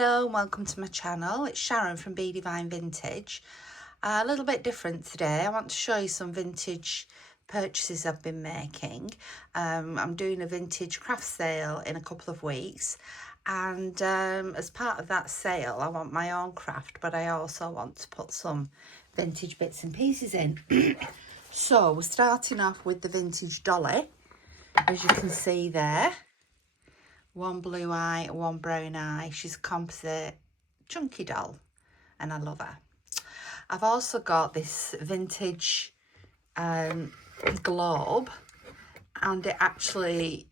Hello and welcome to my channel. It's Sharon from Be Divine Vintage. A little bit different today. I want to show you some vintage purchases I've been making. I'm doing a vintage craft sale in a couple of weeks, and as part of that sale I want my own craft, but I also want to put some vintage bits and pieces in. So we're starting off with the vintage dolly, as you can see there. One blue eye, one brown eye. She's a composite chunky doll and I love her. I've also got this vintage globe, and it actually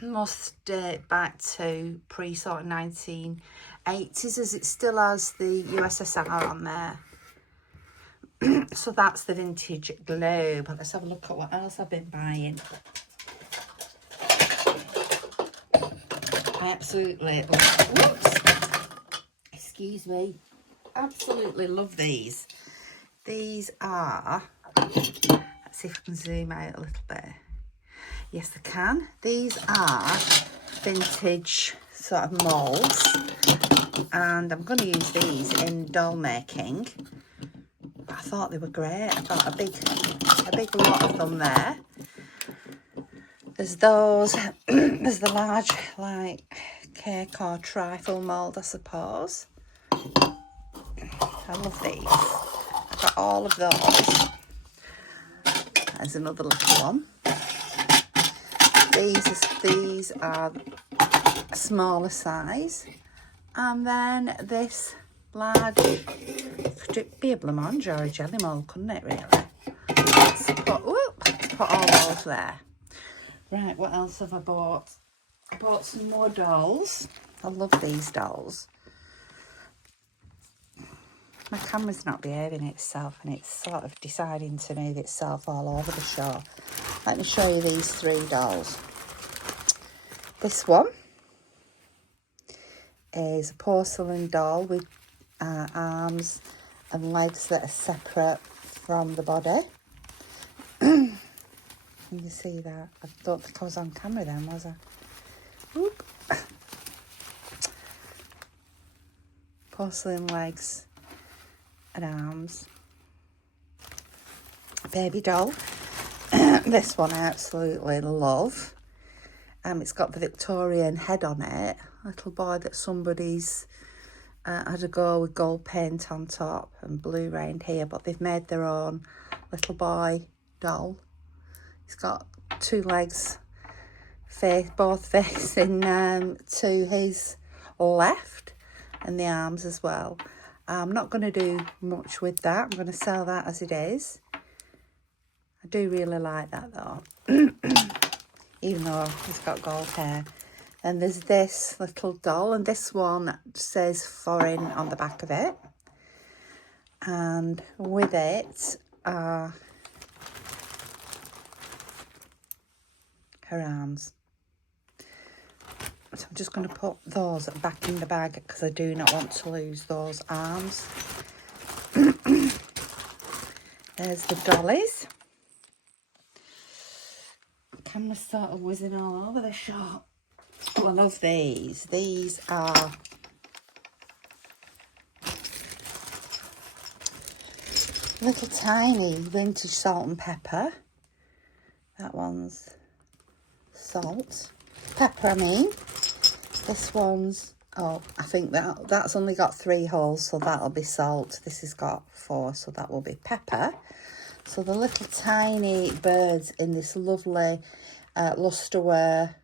must date back to sort of 1980s, as it still has the USSR on there. So that's the vintage globe. Let's have a look at what else I've been buying. I absolutely absolutely love these. These are, let's see if I can zoom out a little bit. Yes, I can. These are vintage sort of molds, and I'm going to use these in doll making. I thought they were great. I've got a big lot of them there. There's those, there's the large, like, cake or trifle mould, I suppose. I love these. I've got all of those. There's another little one. These are a smaller size. And then this large, could it be a blancmange or a jelly mould, couldn't it, really? Let's put all those there. Right, what else have I bought? I bought some more dolls. I love these dolls. My camera's not behaving itself, and it's sort of deciding to move itself all over the show. Let me show you these three dolls. This one is a porcelain doll with arms and legs that are separate from the body. Can you see that? I don't think I was on camera then, was I? Oop. Porcelain legs and arms. Baby doll. This one I absolutely love. It's got the Victorian head on it. Little boy that somebody's had a go with gold paint on top and blue round here, but they've made their own little boy doll. He's got two legs, both facing to his left, and the arms as well. I'm not going to do much with that. I'm going to sell that as it is. I do really like that though, even though he's got gold hair. And there's this little doll, and this one says foreign on the back of it. And with it are her arms. So I'm just going to put those back in the bag because I do not want to lose those arms. There's the dollies. The camera's sort of whizzing all over the shop. Oh, I love these. These are little tiny vintage salt and pepper. That one's salt. Pepper, I mean. This one's, oh, I think that's only got 3 holes, so that'll be salt. This has got 4, so that will be pepper. So the little tiny birds in this lovely lusterware,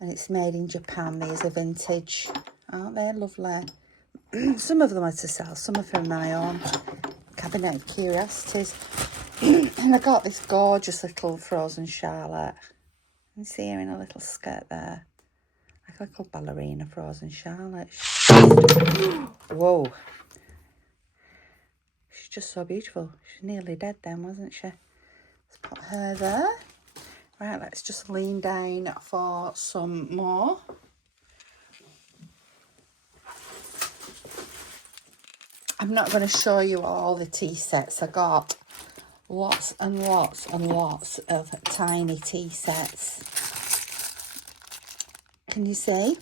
and it's made in Japan. These are vintage, aren't they? Lovely. Some of them are to sell, some of them are my own cabinet of curiosities. And I got this gorgeous little frozen Charlotte. You can see her in a little skirt there. Like a little ballerina frozen Charlotte. Whoa. She's just so beautiful. She's nearly dead then, wasn't she? Let's put her there. Right, let's just lean down for some more. I'm not going to show you all the tea sets. I got lots and lots and lots of tiny tea sets. Can you see?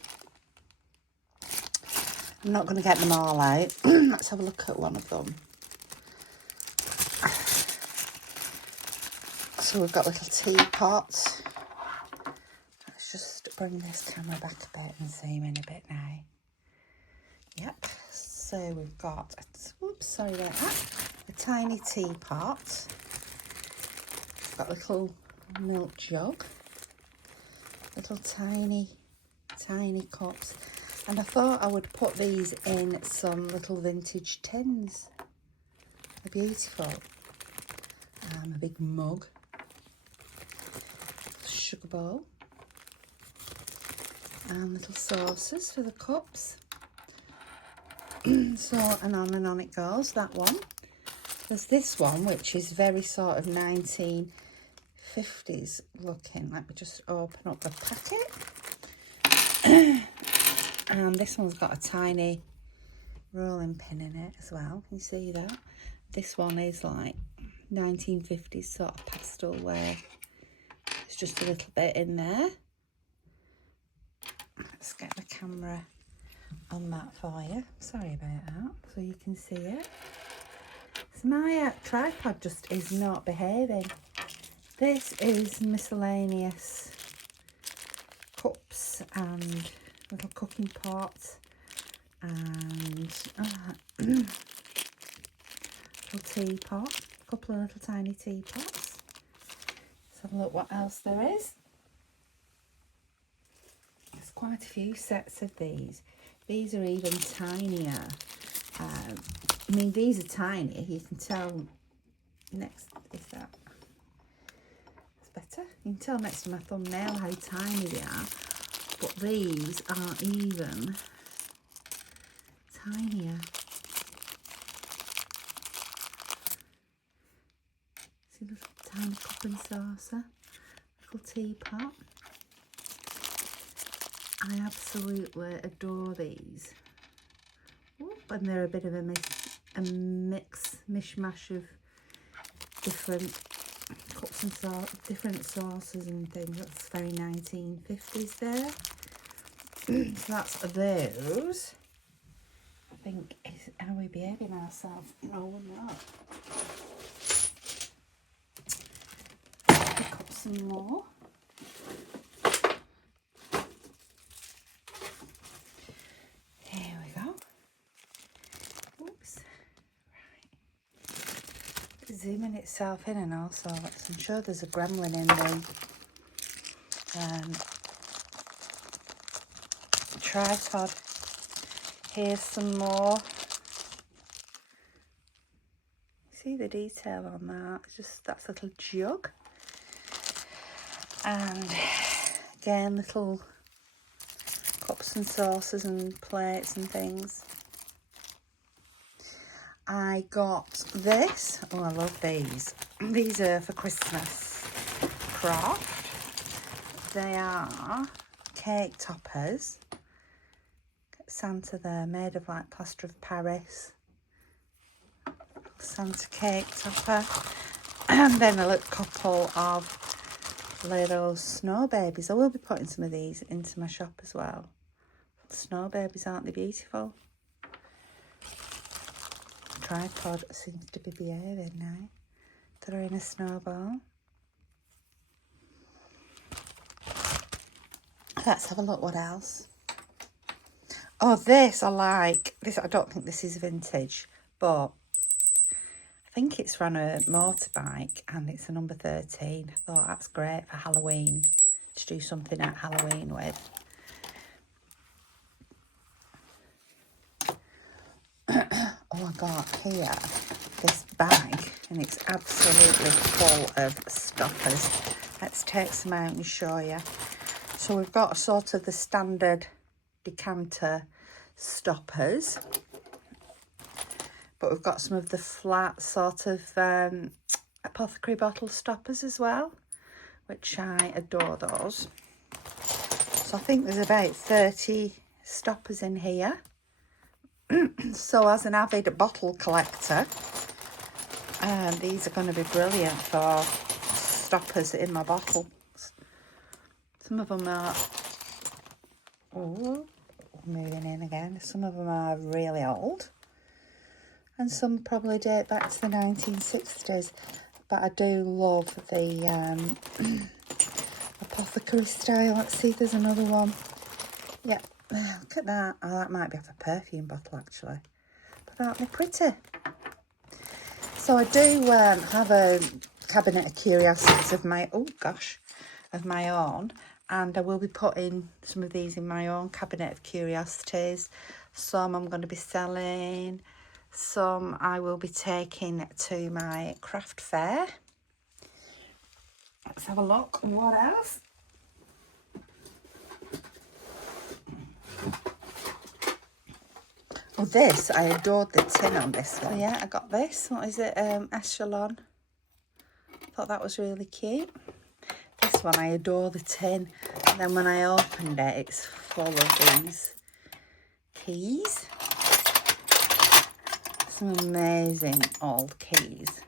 I'm not going to get them all out. Let's have a look at one of them. So we've got a little teapot. Let's just bring this camera back a bit and zoom in a bit now. Yep, so we've got, oops, sorry about that, a tiny teapot. It's got a little milk jug, little tiny cups. And I thought I would put these in some little vintage tins. They're beautiful. A big mug, sugar bowl, and little saucers for the cups. So, and on it goes, that one. There's this one, which is very sort of 1950s looking. Let me just open up the packet. And this one's got a tiny rolling pin in it as well. Can you see that? This one is like 1950s sort of pastel wear. There's just a little bit in there. Let's get the camera on that for you. Sorry about that, so you can see it. So my tripod just is not behaving. This is miscellaneous cups and little cooking pots and little teapot, a couple of little tiny teapots. Let's have a look what else there is. There's quite a few sets of these. These are even tinier. I mean, these are tiny. You can tell next, is that? That's better. You can tell next to my thumbnail how tiny they are. But these are even tinier. See, little tiny cup and saucer, little teapot. I absolutely adore these. Ooh, and they're a bit of a mishmash of different cups and different sauces and things. That's very 1950s there. So that's those. I think, are we behaving ourselves? No, we're not. Pick up some more. Zooming itself in and all sorts. I'm sure there's a gremlin in the tripod. Here's some more. See the detail on that? It's just that's a little jug. And again, little cups and saucers and plates and things. I got this. Oh, I love these. These are for Christmas craft. They are cake toppers. Santa there, made of like plaster of Paris. Santa cake topper. And then a little couple of little snow babies. I will be putting some of these into my shop as well. Snow babies, aren't they beautiful? Tripod seems to be behaving now. They're in a snowball. Let's have a look what else. Oh, this I like. This, I don't think this is vintage, but I think it's from a motorbike and it's a number 13. I thought that's great for Halloween, to do something at Halloween with. Oh, I got here this bag and it's absolutely full of stoppers. Let's take some out and show you. So we've got sort of the standard decanter stoppers, but we've got some of the flat sort of apothecary bottle stoppers as well, which I adore those. So I think there's about 30 stoppers in here. So as an avid bottle collector, these are going to be brilliant for stoppers in my bottles. Some of them are, oh, moving in again. Some of them are really old, and some probably date back to the 1960s. But I do love the apothecary style. Let's see if there's another one. Yeah, look at that. Oh, that might be off a perfume bottle, actually. But aren't they pretty? So I do have a cabinet of curiosities of my, of my own. And I will be putting some of these in my own cabinet of curiosities. Some I'm going to be selling. Some I will be taking to my craft fair. Let's have a look. What else? Oh, this. I adored the tin on this one. Yeah, I got this. What is it? Echelon. Thought that was really cute. This one, I adore the tin. And then when I opened it, it's full of these keys. Some amazing old keys.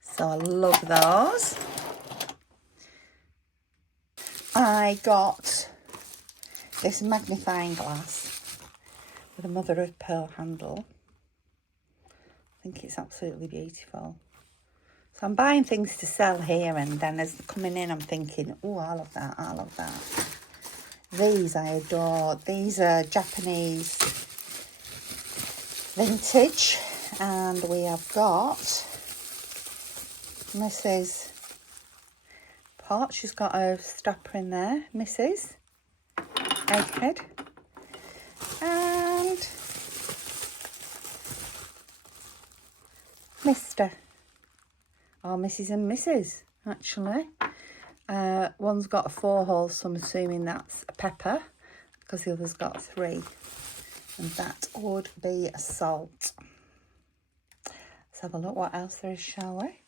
So I love those. I got this magnifying glass with a mother of pearl handle. I think it's absolutely beautiful. So I'm buying things to sell here, and then as they're coming in, I'm thinking, oh, I love that, I love that. These I adore. These are Japanese vintage, and we have got Mrs. Pot. She's got a stopper in there, Mrs. Egghead, and Mr. or Mrs. and Mrs. actually. One's got a 4-hole, so I'm assuming that's a pepper, because the other's got 3, and that would be a salt. Let's have a look what else there is, shall we?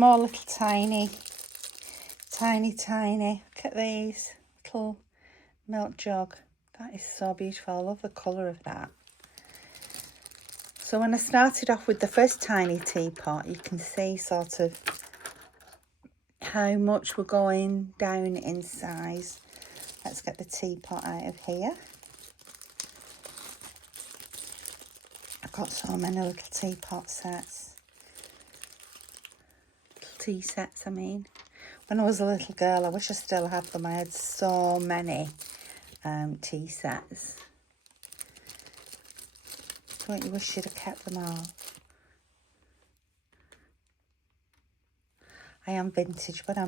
More little tiny. Look at these little milk jug. That is so beautiful. I love the colour of that. So when I started off with the first tiny teapot, you can see sort of how much we're going down in size. Let's get the teapot out of here. I've got so many little teapot sets. Little tea sets, I mean. When I was a little girl, I wish I still had them. I had so many tea sets. Don't you wish you'd have kept them all? I am vintage, but I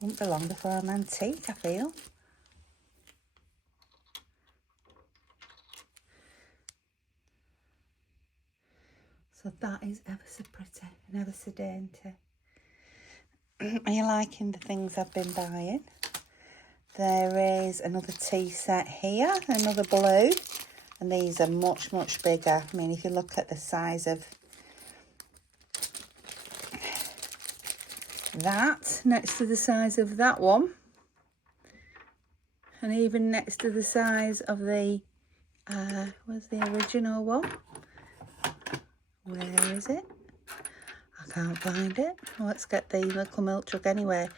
won't be long before I'm antique, I feel. So that is ever so pretty and ever so dainty. Are you liking the things I've been buying? There is another tea set here, another blue. And these are much, much bigger. I mean, if you look at the size of that next to the size of that one, and even next to the size of the where's the original one? Where is it? I can't find it. Let's get the little milk jug anyway.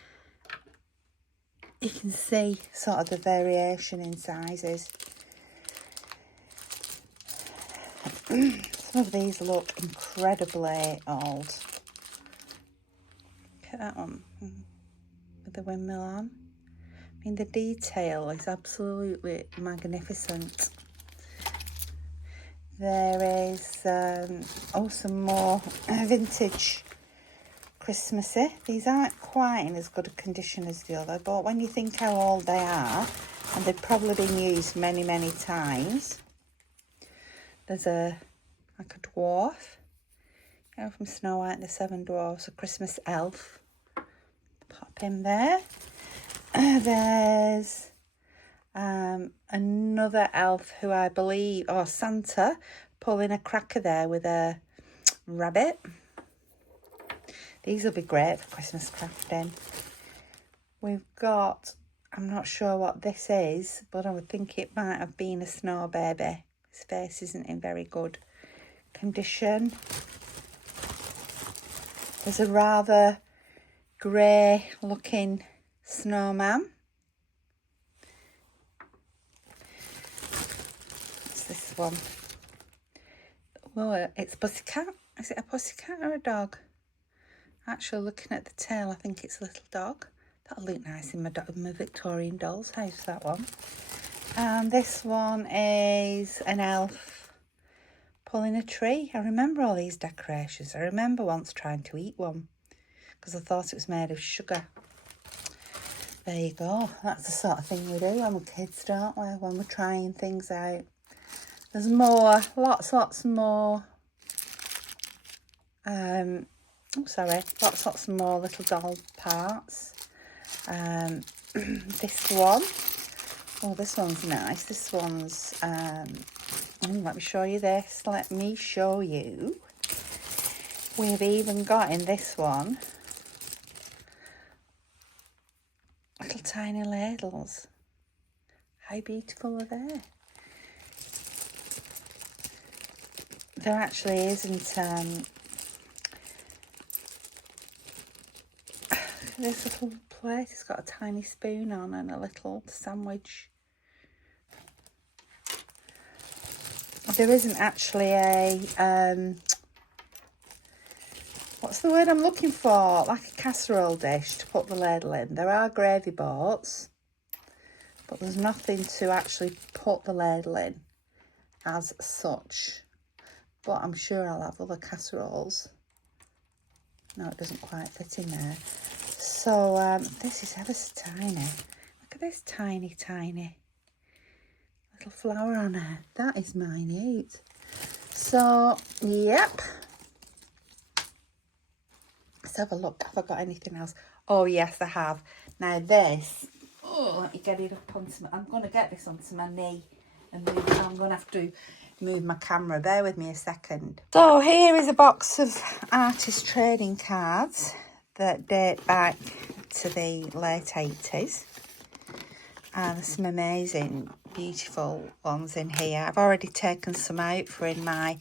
You can see sort of the variation in sizes. Some of these look incredibly old. Look at that one with the windmill on. I mean, the detail is absolutely magnificent. There is some more vintage Christmassy. These aren't quite in as good a condition as the other, but when you think how old they are, and they've probably been used many, many times. There's like a dwarf, you know, from Snow White and the Seven Dwarfs, a Christmas elf. Pop him there. There's another elf who I believe, or Santa, pulling a cracker there with a rabbit. These will be great for Christmas crafting. We've got, I'm not sure what this is, but I would think it might have been a snow baby. His face isn't in very good condition. There's a rather grey looking snowman. What's this one? Oh, it's Pussycat. Is it a pussycat or a dog? Actually, looking at the tail, I think it's a little dog. That'll look nice in my Victorian doll's house, that one. And this one is an elf pulling a tree. I remember all these decorations. I remember once trying to eat one because I thought it was made of sugar. There you go. That's the sort of thing we do when we're kids, don't we? When we're trying things out. There's more, lots more. Lots more little doll parts. This one. Oh, this one's nice. This one's, let me show you this. Let me show you. We've even got in this one little tiny ladles. How beautiful are they? There actually isn't, this little plate has got a tiny spoon on and a little sandwich. There isn't actually a, what's the word I'm looking for? Like a casserole dish to put the ladle in. There are gravy boats, but there's nothing to actually put the ladle in as such. But I'm sure I'll have other casseroles. No, it doesn't quite fit in there. So this is ever so tiny. Look at this tiny little flower on her. That is minute. So, yep. Let's have a look. Have I got anything else? Oh, yes, I have. Now this, let me get it up onto my, I'm going to get this onto my knee and move it. I'm going to have to move my camera. Bear with me a second. So here is a box of artist trading cards that date back to the late 80s. And there's some amazing, beautiful ones in here. I've already taken some out for in my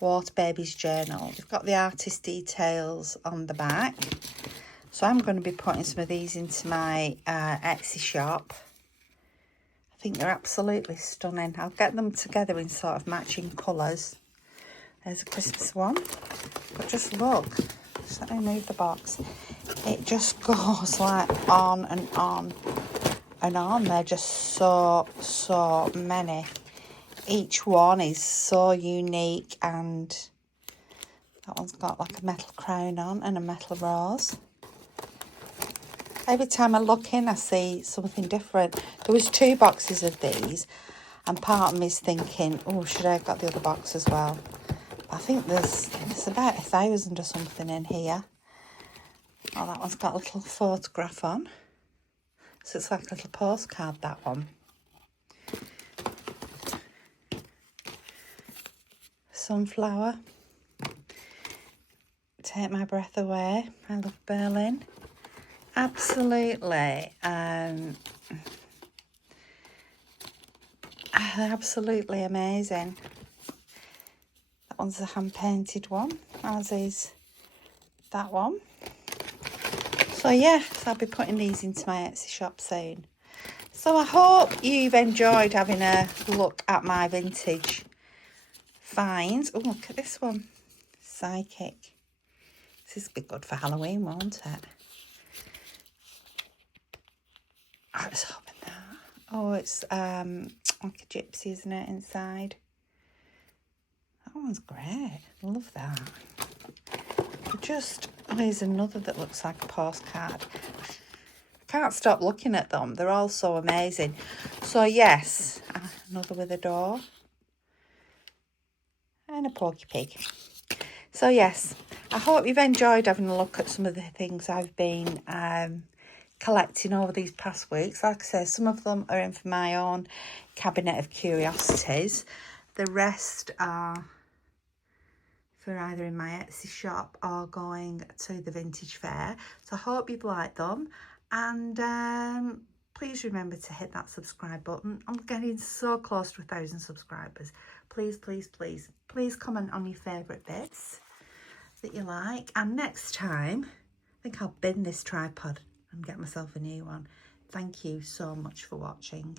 Water Babies journal. You've got the artist details on the back. So I'm going to be putting some of these into my Etsy shop. I think they're absolutely stunning. I'll get them together in sort of matching colours. There's a Christmas one. But just look. Just let me move the box. It just goes like on and on and on. They're just so many. Each one is so unique, and that one's got like a metal crown on and a metal rose. Every time I look in, I see something different. There was 2 boxes of these, and part of me is thinking, oh, should I have got the other box as well? But I think there's about 1,000 or something in here. Oh, that one's got a little photograph on. So it's like a little postcard, that one. Sunflower. Take My Breath Away. I love Berlin. Absolutely. Absolutely amazing. That one's a hand-painted one, as is that one. So yeah, I'll be putting these into my Etsy shop soon. So I hope you've enjoyed having a look at my vintage finds. Oh, look at this one. Psychic. This will be good for Halloween, won't it? I was hoping that. Oh, it's like a gypsy, isn't it, inside? That one's great. I love that. Here's another that looks like a postcard. I can't stop looking at them. They're all so amazing. So yes, another with a door. And a Porky Pig. So yes, I hope you've enjoyed having a look at some of the things I've been collecting over these past weeks. Like I say, some of them are in for my own cabinet of curiosities. The rest are for either in my Etsy shop or going to the vintage fair. So I hope you've liked them, and please remember to hit that subscribe button. I'm getting so close to 1,000 subscribers. Please comment on your favourite bits. that you like. And next time, I think I'll bin this tripod and get myself a new one. Thank you so much for watching.